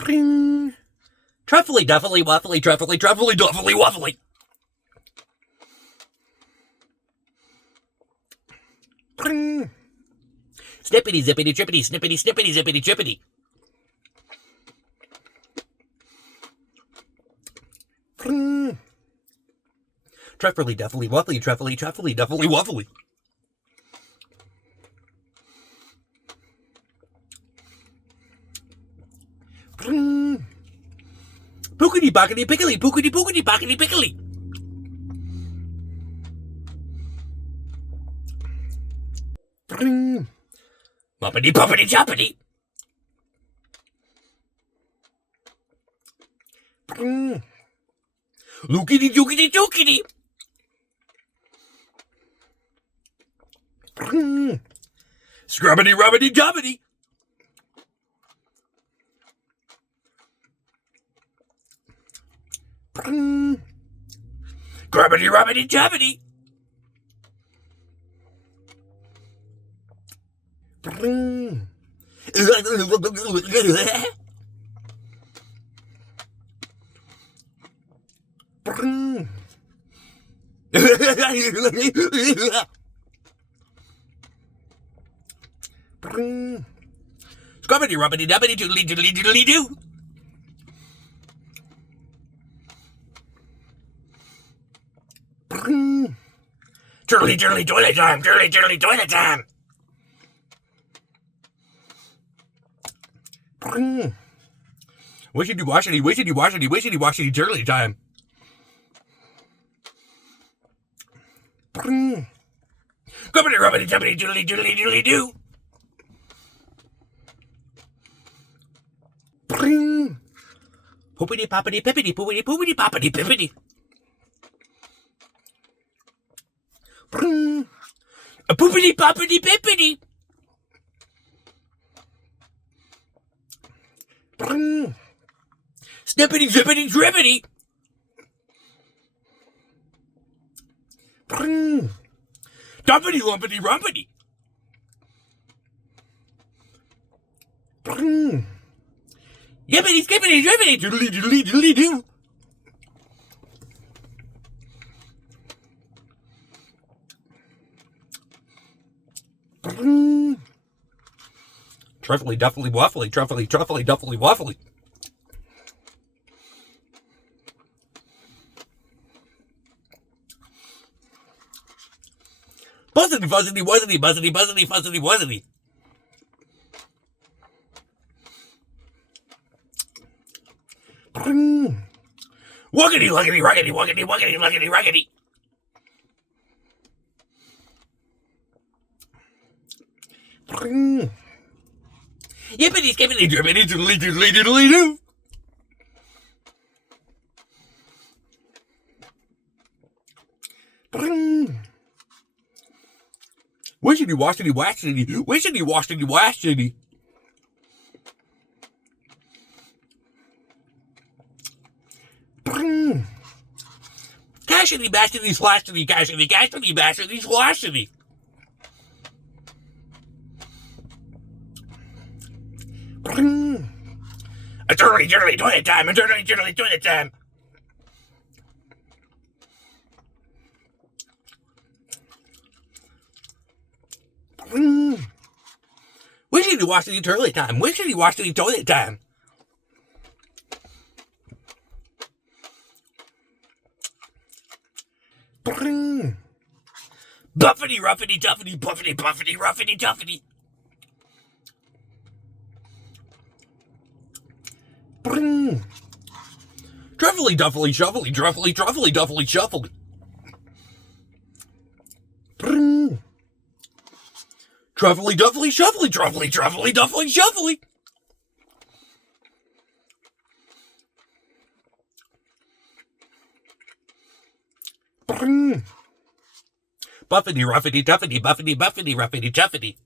Pring. Truffly, duffly, waffly, truffly, truffly, duffly, waffly. Pring. Snippity, zippity, trippity, snippity, snippity, zippity, trippity. Pring. Truffly, duffly, waffly, truffly, truffly, duffly, waffly. Pring. Pookity, bockity, pickly, pookity, pookity, bockity, pickly. Pring. Muppity, puppity, choppity. Pring. Lookity, dookity, dookity. Pring. Scrubbity, rubbity, dubbity. Pring. Grubbity, rubbity, dubbity. Pring. Pring. Pring. Scrubbity, rubbity, dubbity, doodly, doodly, doodly, doo. Pring. Turly, turly, toilet time, turly, turly, toilet time. Pring. Wishity, washity, wishity, washity, wishity, washity, turly time. Pring. Grubbity, rubbity, dubbity, doodly, doodly, doodly, doo. Pring. Poopity, poppity, pippity, poopity, poopity, poppity, pippity. Pring. A poopity, poppity, pippity. Pring. Snippity, zippity, drippity. Pring. Dumpity, lumpity, rumpity. Pring. Yippity, skippity, drippity, doodly, doodly, doodly, doo. Pring. Truffly, duffly, waffly, truffly, truffly, duffly, waffly. Buzzity, buzzity, wuzzity, buzzity, buzzity, fuzzity, wuzzity. Pring. Wuggity, luggity, ruggity, wuggity, wuggity, luggity, ruggity. Pring. Yippity, skippity, drippity, doodly, doodly, doodly, doo. Pring. Wishity, washity, waxity, wishity, washity, washity. Pring. Cashity, bashity, slashity, cashity, cashity, bashity, slashity. Pring. A turly, turly, toilet time, a turly, turly, toilet time. Pring. Wishity, washity, turly time, wishity, washity, toilet time. Pring. Buffety, ruffety, duffety, buffety, buffety, ruffety, duffety. Pring. Truffly, duffly, shuffly, truffly, truffly, duffly, shuffly. Pring. Truffly, duffly, shuffly, truffly, truffly, duffly, shuffly. Pring. Buffety, ruffety, duffety, buffety, buffety, ruffety, tuffety.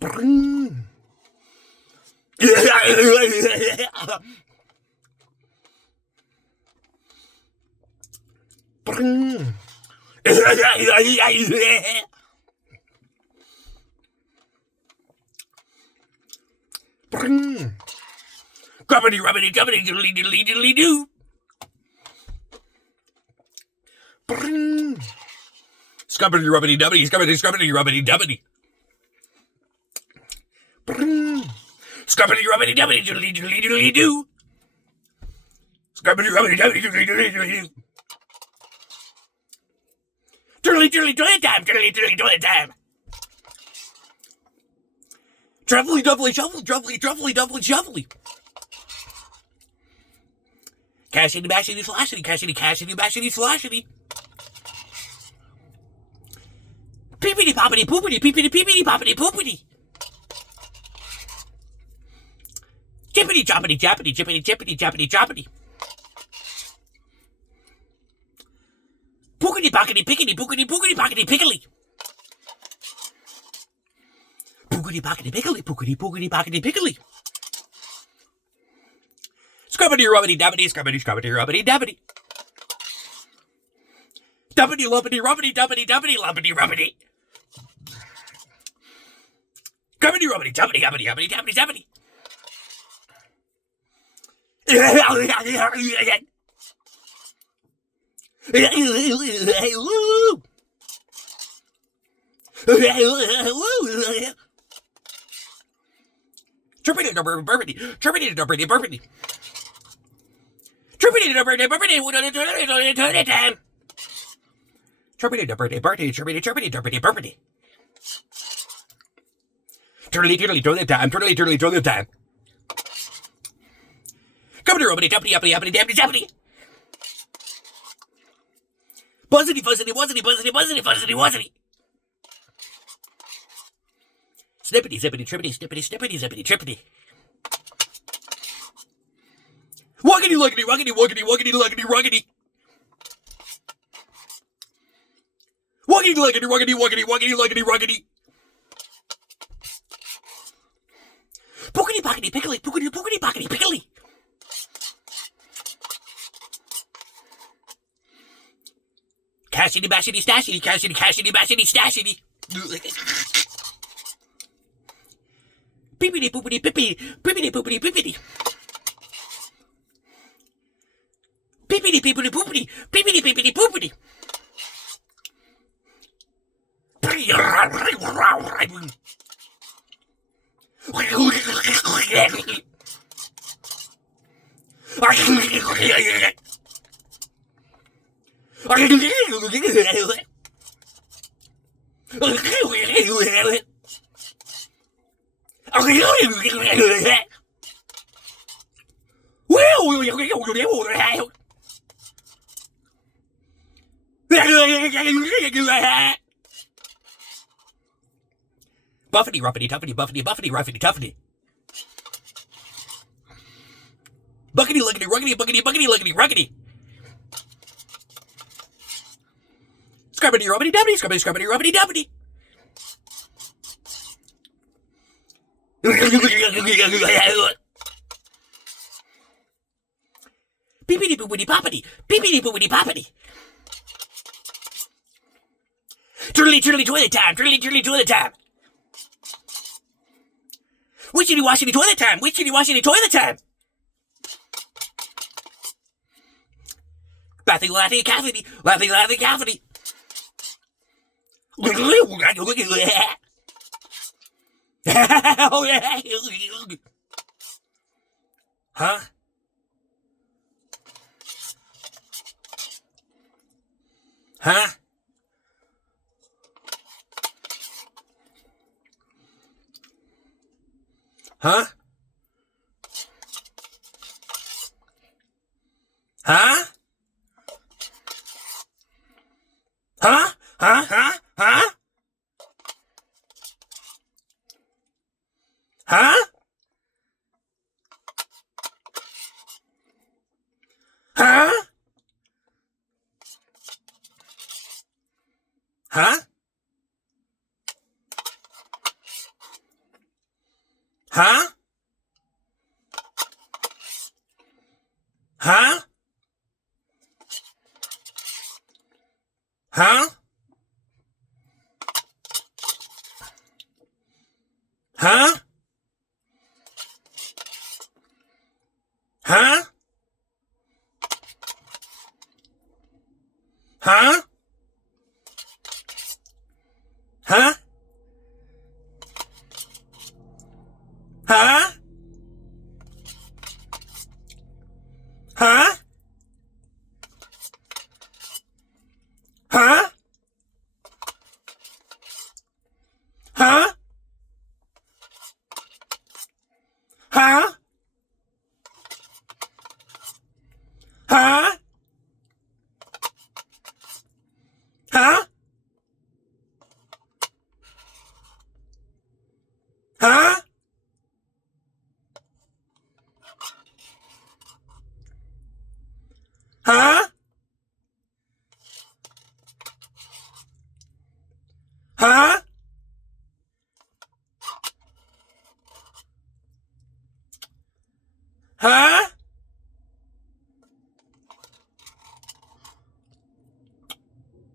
Pring. Pring. Bring. Grubbity, rubbity, gubbity, diddly, diddly, diddly, doo. Bring. Scubbity, rubbity, dubbity, scubbity, scubbity, rubbity, dubbity. Bring. Scubbity, rubbity, dubbity, diddly, diddly, diddly, doo. Scubbity, rubbity, dubbity, diddly, diddly, diddly, doo. Diddly, diddly, toilet time, diddly, diddly, toilet time. Truffly, duffly, shuffle, truffly, truffly, duffly, shuffly. Cashity, bashity, slashity, cashity, cashity, bashity, slashity. Peepity, poppity, poopity, peepity, peepity, poppity, poopity. Jippity, choppity, jappity, jippity, jippity, jappity, choppity. Pookity, pockety, pickety, pookity, pookity, pockety, pickly. Pookity, pockety, pickly, pookity, pookity, pockety, pickly. Scrubbity, rubbity, dabbity, scrubbity, scrubbity, rubbity, dabbity. Dubbity, lumpity, rubbity, dubbity, dubbity, lumpity, rubbity. Grubbity, rubbity, dubbity, gubbity, gubbity, dabbity, dabbity. Chirpity, burpity, chirpity, burpity, burpity. Chirpity, burpity, burpity, toilet time. Chirpity, burpity, burpity, chirpity, chirpity, burpity, burpity. Turtly, turtly, toilet time, turtly, turtly, toilet time. Gubbity, rubbity, dubbity, uppity, uppity, dabbity, dabbity. Buzzity, fuzzity, wuzzity, buzzity, buzzity, fuzzity, wuzzity. Snippity, zippity, trippity, snippity, snippity, zippity, trippity. Wuggity, luggity, ruggity, wuggity, wuggity, luggity, ruggity. Wuggity, luggity, ruggity, wuggity, wuggity, luggity, ruggity. Pookity, pockety, pickly, pookity, pookity, pockety, pickly. Cashity, bashity, stashity, cashity, cashity, bashity, stashity. Peepity, poopity, pippity, pippity, poopity, pippity. Peepity, peepity, poopity, pippity, pippity, poopity. Buffety, ruffety, tuffety, buffety, buffety, ruffety, tuffety. Buckety, luggety, ruggety, buckety, buckety, luggety, ruggety. Scrubbity, rubbity, dubbity, scrubbity, scrubbity, rubbity, dubbity. Beepity, boopity, poppity, beepity, boopity, poppity. Turtly, turtly, toilet time, turtly, turtly, toilet time. Wishity, washity, toilet time, wishity, washity, toilet time. Bathy, laughy, cavity, laughy, laughy, cavity. Huh? Huh? Huh? Huh? Huh? Huh? Huh? Huh? Huh? Huh? Huh? Huh? Huh? Huh? Huh? Huh?